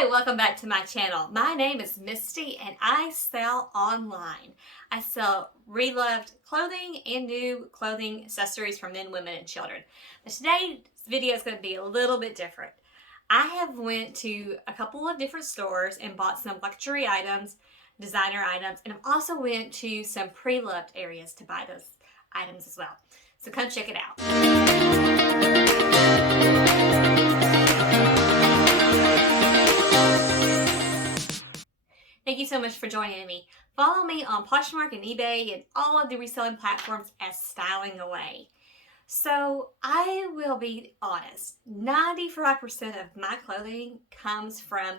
Hi, welcome back to my channel. My name is Misty and I sell online. I sell reloved clothing and new clothing accessories for men, women, and children. But today's video is going to be a little bit different. I have went to a couple of different stores and bought some luxury items, designer items, and I've also went to some pre-loved areas to buy those items as well. So come check it out. Thank you so much for joining me. Follow me on Poshmark and eBay and all of the reselling platforms as StylingAway. So I will be honest, 95% of my clothing comes from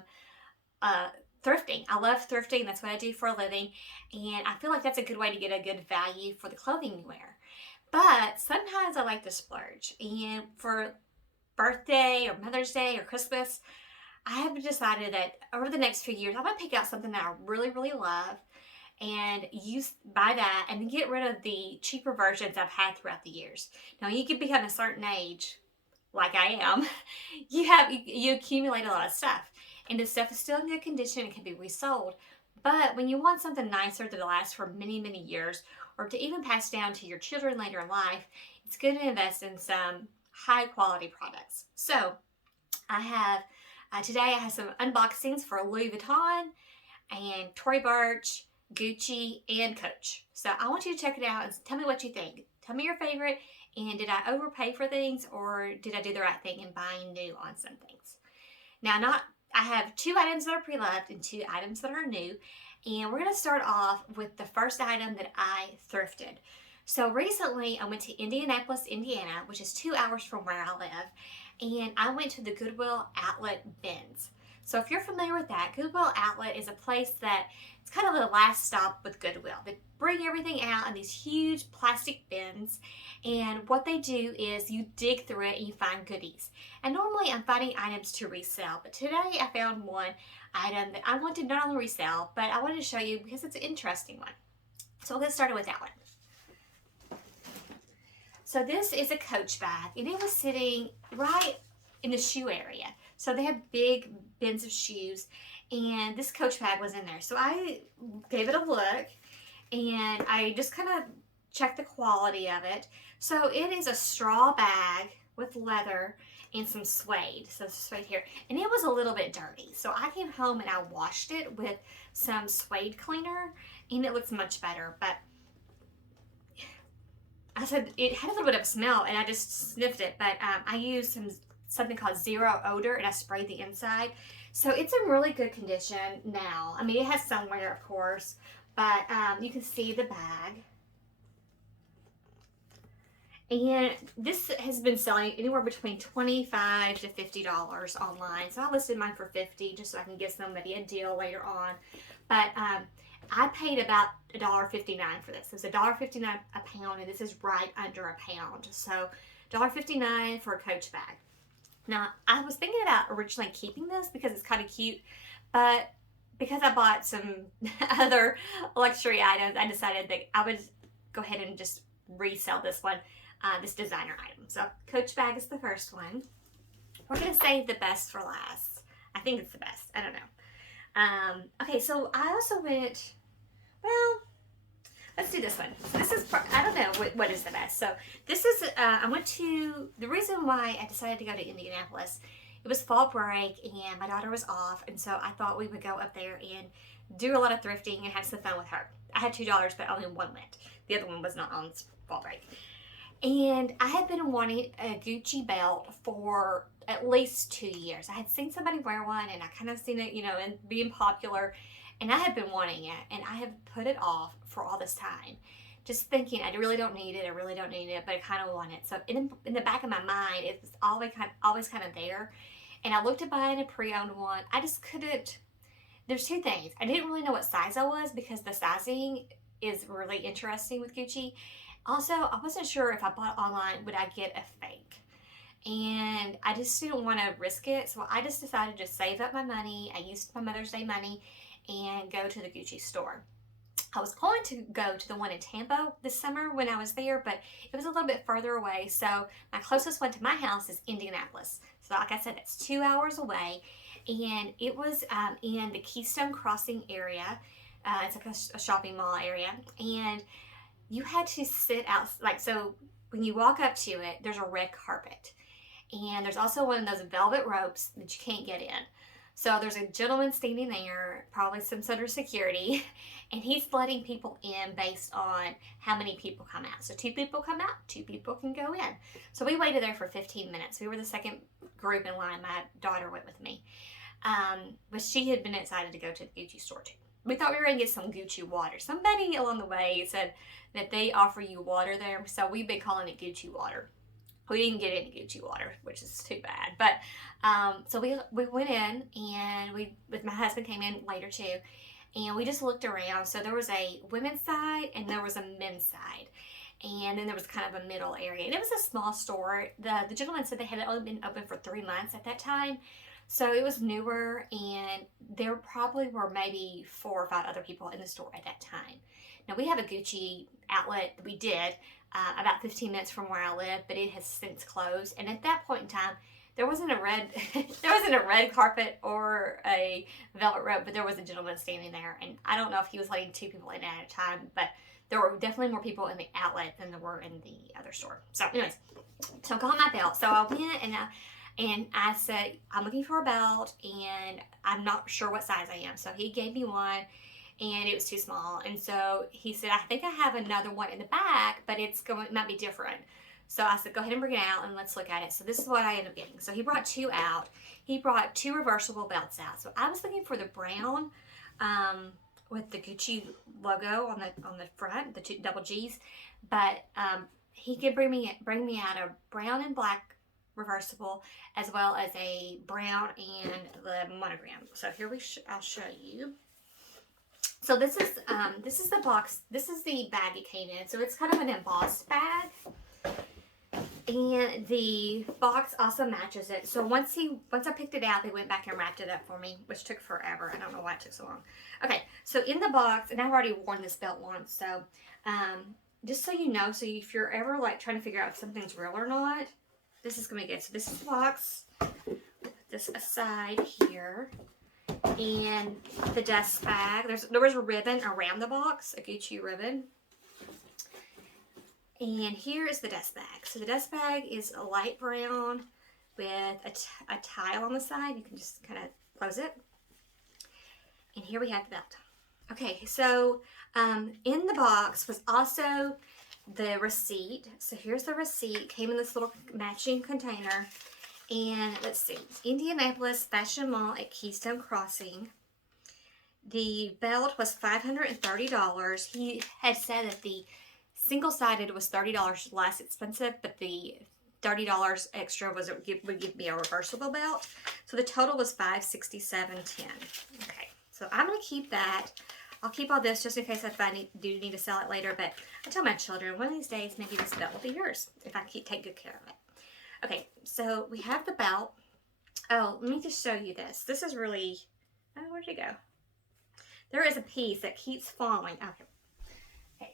thrifting. I love thrifting. That's what I do for a living. And I feel like that's a good way to get a good value for the clothing you wear. But sometimes I like to splurge. And for birthday or Mother's Day or Christmas, I have decided that over the next few years, I'm going to pick out something that I really, really love and buy that and then get rid of the cheaper versions I've had throughout the years. Now, you can become a certain age, like I am, you accumulate a lot of stuff. And the stuff is still in good condition and can be resold. But when you want something nicer that lasts for many, many years, or to even pass down to your children later in life, it's good to invest in some high quality products. So today I have some unboxings for Louis Vuitton and Tory, Burch, Gucci, and Coach. So I want you to check it out and tell me what you think. Tell me your favorite, and did I overpay for things or did I do the right thing in buying new on some things? Now, I have 2 items that are pre-loved and 2 items that are new, and we're going to start off with the first item that I thrifted. So recently I went to Indianapolis, Indiana, which is 2 hours from where I live, and I went to the Goodwill Outlet bins. So if you're familiar with that, Goodwill Outlet is a place that it's kind of the last stop with Goodwill. They bring everything out in these huge plastic bins, and what they do is you dig through it and you find goodies. And normally I'm finding items to resell, but today I found one item that I wanted not only resell, but I wanted to show you because it's an interesting one. So we'll get started with that one. So this is a Coach bag, and it was sitting right in the shoe area. So they have big bins of shoes, and this Coach bag was in there. So I gave it a look, and I just kind of checked the quality of it. So it is a straw bag with leather and some suede. So suede here. And it was a little bit dirty. So I came home and I washed it with some suede cleaner, and it looks much better. But I said it had a little bit of a smell, and I just sniffed it, but I used something called Zero Odor, and I sprayed the inside. So it's in really good condition now. I mean, it has some wear, of course, but you can see the bag. And this has been selling anywhere between $25 to $50 online. So I listed mine for $50 just so I can give somebody a deal later on. But I paid about $1.59 for this. It's $1.59 a pound, and this is right under a pound. So $1.59 for a Coach bag. Now, I was thinking about originally keeping this because it's kind of cute, but because I bought some other luxury items, I decided that I would go ahead and just resell this one, this designer item. So Coach bag is the first one. We're going to save the best for last. I think it's the best. I don't know. Okay, so I also went... Well, let's do this one. So this is, I don't know what is the best. So this is, the reason why I decided to go to Indianapolis, it was fall break and my daughter was off. And so I thought we would go up there and do a lot of thrifting and have some fun with her. I had 2 daughters, but only one went. The other one was not on fall break. And I had been wanting a Gucci belt for at least 2 years. I had seen somebody wear one and I kind of seen it, and being popular. And I have been wanting it, and I have put it off for all this time. Just thinking, I really don't need it, but I kind of want it. So in the back of my mind, it's always kind of there. And I looked at buying a pre-owned one. I just couldn't. There's 2 things. I didn't really know what size I was because the sizing is really interesting with Gucci. Also, I wasn't sure if I bought online, would I get a fake? And I just didn't want to risk it. So I just decided to save up my money. I used my Mother's Day money and go to the Gucci store. I was going to go to the one in Tampa this summer when I was there, but it was a little bit further away. So my closest one to my house is Indianapolis. So like I said, it's 2 hours away. and it was in the Keystone Crossing area. It's like a shopping mall area, and you had to sit out, like, so when you walk up to it, there's a red carpet, and there's also one of those velvet ropes that you can't get in. So there's a gentleman standing there, probably some sort of security, and he's letting people in based on how many people come out. So 2 people come out, 2 people can go in. So we waited there for 15 minutes. We were the second group in line. My daughter went with me. But she had been excited to go to the Gucci store too. We thought we were going to get some Gucci water. Somebody along the way said that they offer you water there, so we've been calling it Gucci water. We didn't get any Gucci water, which is too bad. But so we went in, and with my husband came in later too, and we just looked around. So there was a women's side and there was a men's side, and then there was kind of a middle area. And it was a small store. The gentleman said they had only been open for 3 months at that time, so it was newer, and there probably were maybe 4 or 5 other people in the store at that time. Now we have a Gucci outlet. We did. About 15 minutes from where I live, but it has since closed. And at that point in time, there wasn't a red carpet or a velvet rope, but there was a gentleman standing there. And I don't know if he was letting 2 people in at a time, but there were definitely more people in the outlet than there were in the other store. So anyways, so I got my belt. So I went and I said, I'm looking for a belt, and I'm not sure what size I am. So he gave me one, and it was too small. And so he said, I think I have another one in the back, but it might be different. So I said, go ahead and bring it out and let's look at it. So this is what I ended up getting. So he brought 2 out. He brought 2 reversible belts out. So I was looking for the brown with the Gucci logo on the front, the 2 double G's. But he could bring me out a brown and black reversible, as well as a brown and the monogram. So here I'll show you. So this is the box. This is the bag it came in. So it's kind of an embossed bag, and the box also matches it. So once I picked it out, they went back and wrapped it up for me, which took forever. I don't know why it took so long. Okay, so in the box, and I've already worn this belt once, so just so you know, so if you're ever like trying to figure out if something's real or not, this is gonna be good. So this is the box. Put this aside here. And the dust bag. There was a ribbon around the box, a Gucci ribbon. And here is the dust bag. So the dust bag is a light brown with a tile on the side. You can just kind of close it. And here we have the belt. Okay, so in the box was also the receipt. So here's the receipt. Came in this little matching container. And let's see, Indianapolis Fashion Mall at Keystone Crossing. The belt was $530. He had said that the single-sided was $30 less expensive, but the $30 extra would give me a reversible belt. So the total was $567.10. Okay, so I'm going to keep that. I'll keep all this just in case I do need to sell it later. But I tell my children, one of these days, maybe this belt will be yours if I take good care of it. Okay, so we have the belt. Oh, let me just show you this. This is really, oh, where'd it go? There is a piece that keeps falling. Okay.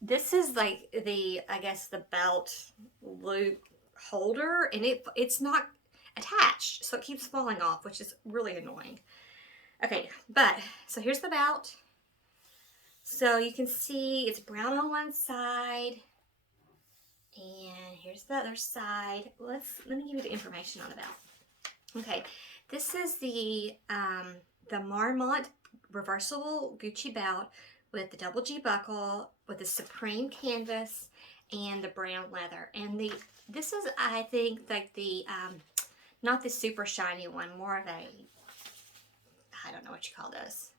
This is like I guess the belt loop holder, and it's not attached, so it keeps falling off, which is really annoying. Okay, but, so here's the belt. So you can see it's brown on one side. And here's the other side. Let me give you the information on the belt. Okay, this is the Marmont reversible Gucci belt with the double G buckle, with the Supreme canvas and the brown leather. And this is, I think, like the not the super shiny one, more of a, I don't know what you call this,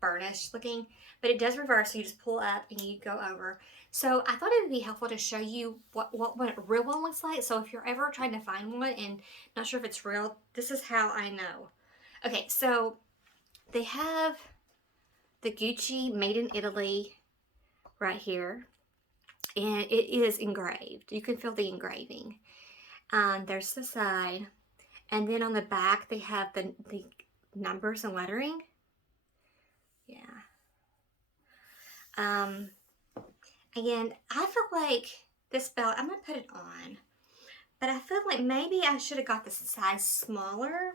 burnished looking, but it does reverse. So you just pull up and you go over. So I thought it would be helpful to show you what a real one looks like. So if you're ever trying to find one and not sure if it's real, this is how I know. Okay, so they have the Gucci Made in Italy right here, and it is engraved. You can feel the engraving. There's the side, and then on the back they have the numbers and lettering. Yeah. And I feel like this belt, I'm going to put it on, but I feel like maybe I should have got the size smaller.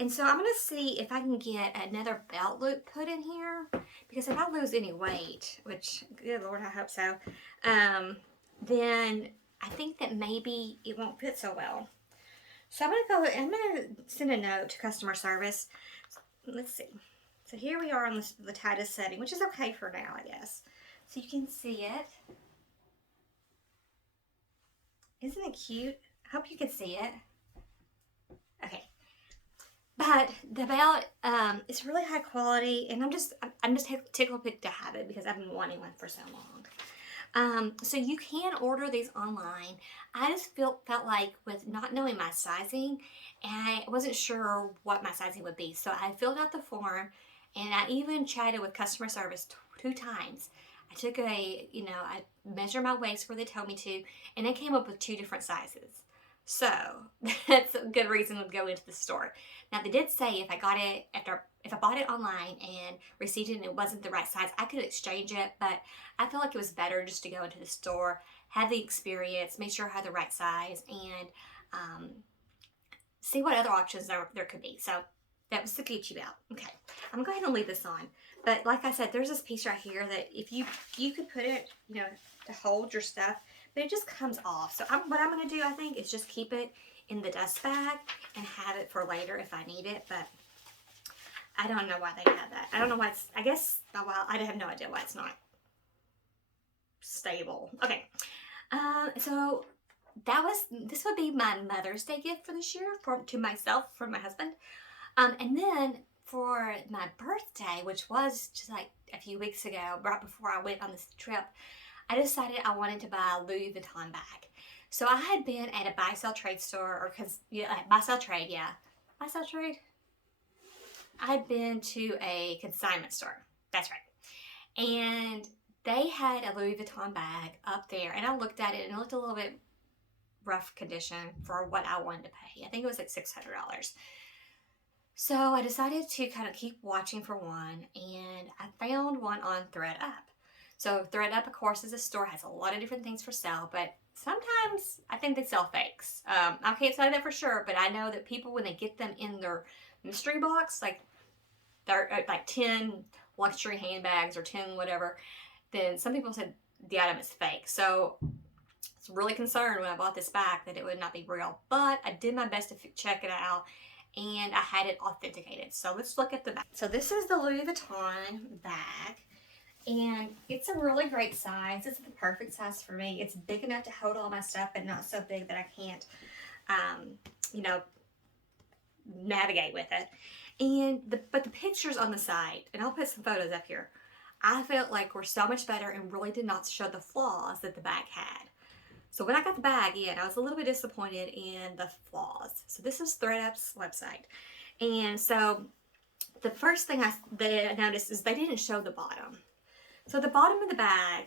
And so I'm going to see if I can get another belt loop put in here, because if I lose any weight, which, good Lord, I hope so, then I think that maybe it won't fit so well. So I'm going to send a note to customer service. Let's see. So here we are on the tightest setting, which is okay for now, I guess. So you can see it. Isn't it cute? I hope you can see it. Okay. But the belt is really high quality, and I'm just tickled pink to have it because I've been wanting one for so long. So you can order these online. I just felt like, with not knowing my sizing, and I wasn't sure what my sizing would be. So I filled out the form, and I even chatted with customer service 2 times. I took I measured my waist where they told me to, and they came up with 2 different sizes. So that's a good reason to go into the store. Now, they did say if I bought it online and received it and it wasn't the right size, I could exchange it, but I feel like it was better just to go into the store, have the experience, make sure I had the right size, and see what other options there could be. So that was the Gucci belt. Okay, I'm going to go ahead and leave this on. But like I said, there's this piece right here that if you could put it, to hold your stuff, but it just comes off. So what I'm going to do, I think, is just keep it in the dust bag and have it for later if I need it. But I don't know why they have that. I don't know why it's, I guess, well, I have no idea why it's not stable. Okay. So this would be my Mother's Day gift for this year to myself, from my husband. And then for my birthday, which was just like a few weeks ago, right before I went on this trip, I decided I wanted to buy a Louis Vuitton bag. So I had been at a buy-sell trade store, buy-sell trade. I had been to a consignment store. That's right. And they had a Louis Vuitton bag up there, and I looked at it, and it looked a little bit rough condition for what I wanted to pay. I think it was like $600. So I decided to kind of keep watching for one, and I found one on ThredUp. So ThredUp, of course, is a store, has a lot of different things for sale, but sometimes I think they sell fakes. I can't say that for sure, but I know that people, when they get them in their mystery box, like they're like 10 luxury handbags or 10 whatever, then some people said the item is fake. So I was really concerned when I bought this bag that it would not be real, but I did my best to check it out, and I had it authenticated. So let's look at the bag. So this is the Louis Vuitton bag, and it's a really great size. It's the perfect size for me. It's big enough to hold all my stuff, but not so big that I can't, navigate with it. And but the pictures on the side, and I'll put some photos up here, I felt like were so much better and really did not show the flaws that the bag had. So when I got the bag in, I was a little bit disappointed in the flaws. So this is ThredUp's website. And so the first thing that I noticed is they didn't show the bottom. So the bottom of the bag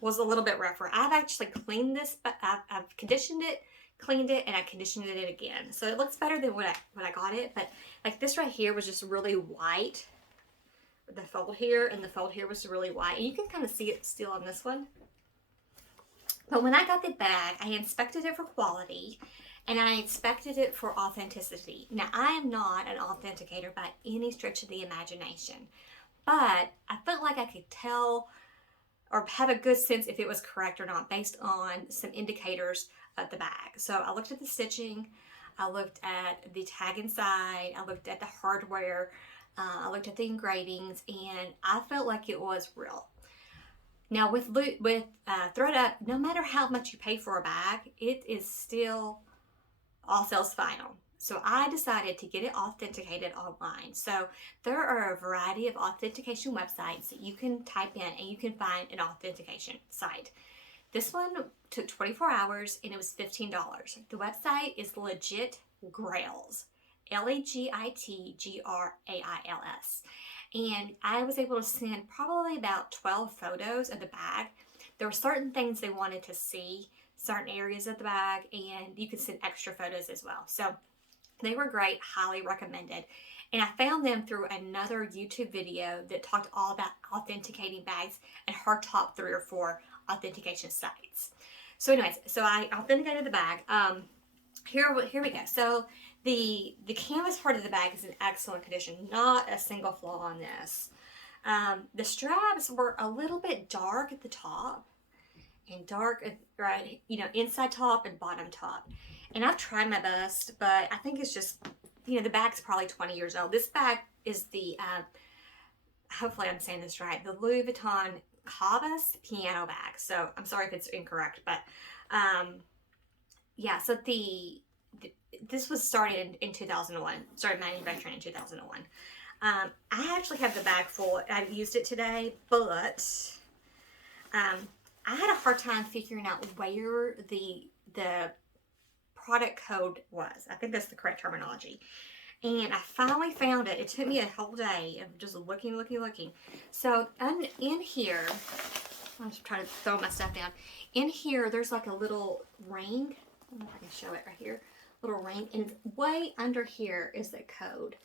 was a little bit rougher. I've actually cleaned this, but I've conditioned it, cleaned it, and I conditioned it again. So it looks better than when I got it. But like this right here was just really white. The fold here and the fold here was really white. And you can kind of see it still on this one. But when I got the bag, I inspected it for quality, and I inspected it for authenticity. Now, I am not an authenticator by any stretch of the imagination, but I felt like I could tell or have a good sense if it was correct or not based on some indicators of the bag. So I looked at the stitching, I looked at the tag inside, I looked at the hardware, I looked at the engravings, and I felt like it was real. Now with ThredUp, no matter how much you pay for a bag, it is still all sales final. So I decided to get it authenticated online. So there are a variety of authentication websites that you can type in and you can find an authentication site. This one took 24 hours and it was $15. The website is Legit Grails, LEGITGRAILS. And I was able to send probably about 12 photos of the bag. There were certain things they wanted to see, certain areas of the bag, and you could send extra photos as well. So they were great, highly recommended. And I found them through another YouTube video that talked all about authenticating bags and her top 3 or 4 authentication sites. So anyways, so I authenticated the bag. Here we go. So The canvas part of the bag is in excellent condition. Not a single flaw on this. The straps were a little bit dark at the top and dark, right, you know, inside top and bottom top. And I've tried my best, but I think it's just, you know, the bag's probably 20 years old. This bag is the, hopefully I'm saying this right, the Louis Vuitton Cavas piano bag. So I'm sorry if it's incorrect, but yeah, so this was started in 2001, started manufacturing in 2001. I actually have the bag full. I've used it today, but I had a hard time figuring out where the product code was. I think that's the correct terminology. And I finally found it. It took me a whole day of just looking. So in here, I'm just trying to throw my stuff down. In here, there's like a little ring. I don't know if I can show it right here. Little ring. And way under here is the code.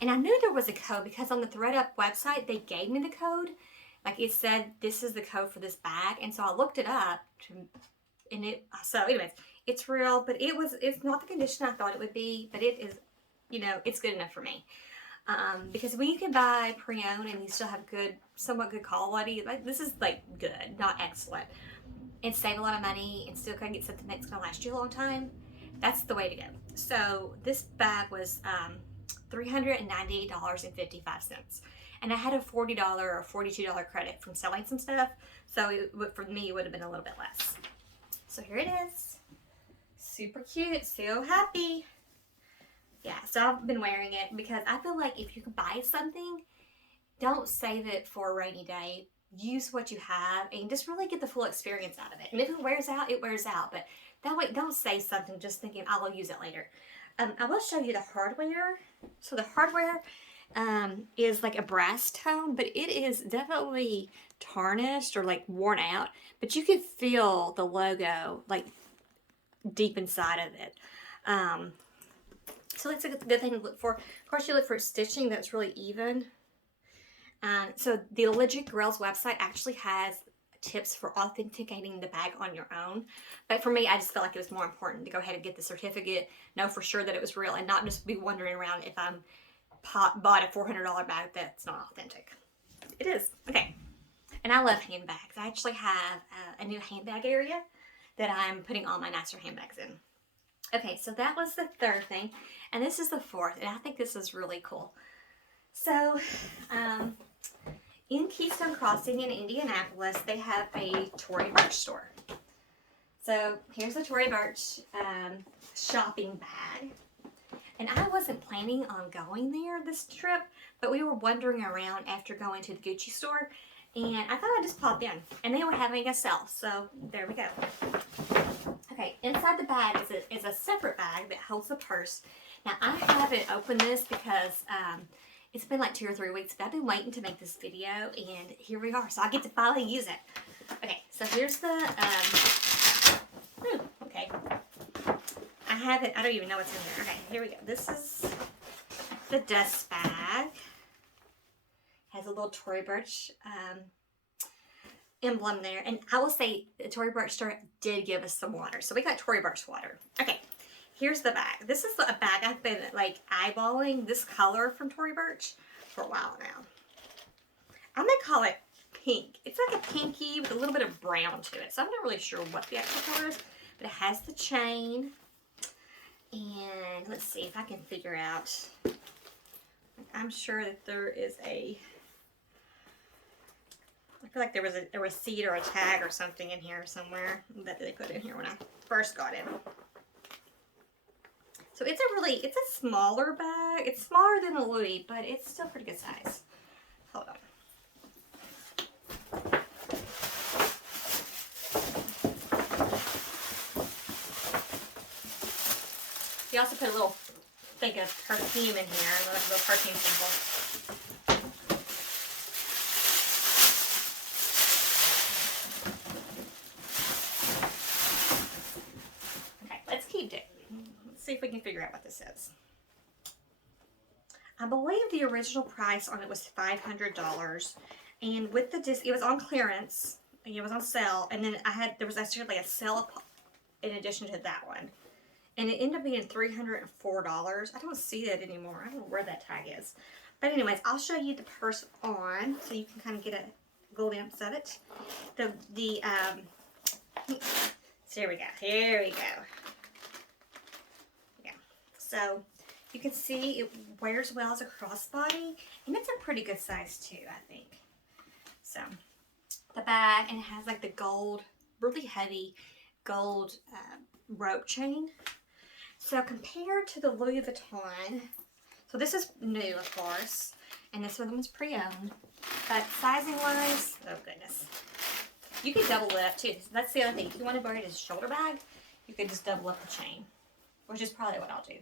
And I knew there was a code because on the ThredUp website, they gave me the code. Like it said, this is the code for this bag. And so I looked it up. So anyways, it's real, but it's not the condition I thought it would be, but it is, you know, it's good enough for me. Because when you can buy pre-owned and you still have somewhat good quality, like this is like good, not excellent, and save a lot of money and still kind of get something that's going to last you a long time, that's the way to go. So this bag was $398.55. And I had a $40 or $42 credit from selling some stuff. So for me, it would have been a little bit less. So here it is. Super cute. So happy. Yeah, so I've been wearing it because I feel like if you can buy something, don't save it for a rainy day. Use what you have and just really get the full experience out of it. And if it wears out, it wears out. But that way, don't save something just thinking, I will use it later. I will show you the hardware. So the hardware is like a brass tone, but it is definitely tarnished or like worn out. But you can feel the logo like deep inside of it. So that's a good thing to look for. Of course, you look for stitching that's really even. So the Legit Girls website actually has tips for authenticating the bag on your own. But for me, I just felt like it was more important to go ahead and get the certificate, know for sure that it was real, and not just be wondering around if I'm bought a $400 bag that's not authentic. It is. Okay. And I love handbags. I actually have a new handbag area that I'm putting all my nicer handbags in. Okay, so that was the third thing. And this is the fourth, and I think this is really cool. So, in Keystone Crossing in Indianapolis, they have a Tory Burch store. So, here's the Tory Burch shopping bag. And I wasn't planning on going there this trip, but we were wandering around after going to the Gucci store, and I thought I'd just pop in. And they were having a sale, so there we go. Okay, inside the bag is a separate bag that holds the purse. Now, I haven't opened this because it's been like 2 or 3 weeks, but I've been waiting to make this video, and here we are. So I get to finally use it. Okay, so here's the, okay. I don't even know what's in there. Okay, here we go. This is the dust bag. Has a little Tory Burch emblem there. And I will say the Tory Burch store did give us some water. So we got Tory Burch water. Okay, here's the bag. This is a bag I've been like eyeballing this color from Tory Burch for a while now. I'm going to call it pink. It's like a pinky with a little bit of brown to it. So I'm not really sure what the actual color is. But it has the chain. And let's see if I can figure out. I'm sure that there is I feel like there was a receipt or a tag or something in here somewhere that they put in here when I first got it. So it's a smaller bag. It's smaller than a Louis, but it's still pretty good size. Hold on. You also put a little thing of perfume in here, a little perfume sample. Okay, let's keep it. Let's see if we can figure out what this is. I believe the original price on it was $500, and with the it was on clearance, and it was on sale, and then there was actually a sale in addition to that one. and it ended up being $304. I don't see that anymore. I don't know where that tag is. But anyways, I'll show you the purse on so you can kind of get a glimpse of it. So here we go. Here we go. Yeah. So you can see it wears well as a crossbody, and it's a pretty good size too, I think. So the bag, and it has like the gold, really heavy gold rope chain. So compared to the Louis Vuitton, so this is new, of course, and this one was pre-owned, but sizing wise, oh goodness, you could double it up too. That's the other thing. If you want to wear it as a shoulder bag, you could just double up the chain, which is probably what I'll do.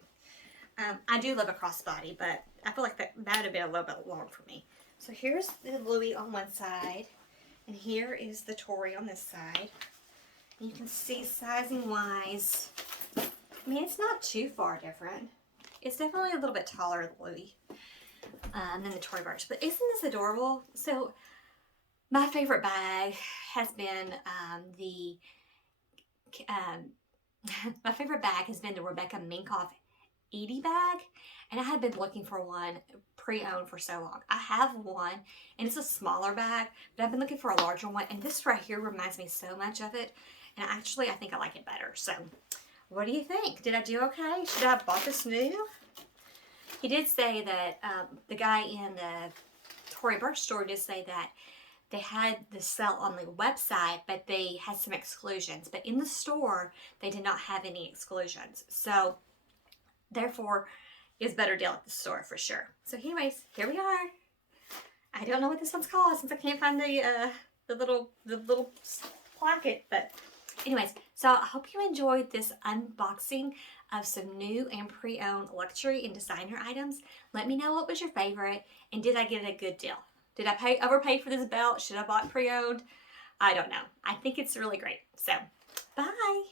I do love a crossbody, but I feel like that would have been a little bit long for me. So here's the Louis on one side, and here is the Tory on this side. And you can see sizing wise, I mean, it's not too far different. It's definitely a little bit taller than Louis than the Tory Burch, but isn't this adorable? So my favorite bag has been my favorite bag has been the Rebecca Minkoff Edie bag, and I had been looking for one pre-owned for so long. I have one, and it's a smaller bag, but I've been looking for a larger one, and this right here reminds me so much of it, and actually I think I like it better. So what do you think? Did I do okay? Should I have bought this new? He did say that the guy in the Tory Burch store did say that they had the sale on the website, but they had some exclusions. But in the store, they did not have any exclusions. So therefore, it's a better deal at the store for sure. So anyways, here we are. I don't know what this one's called since I can't find the little placket, but anyways, so I hope you enjoyed this unboxing of some new and pre-owned luxury and designer items. Let me know what was your favorite, and did I get a good deal? Did I overpay for this belt? Should I bought pre-owned? I don't know. I think it's really great. So, bye.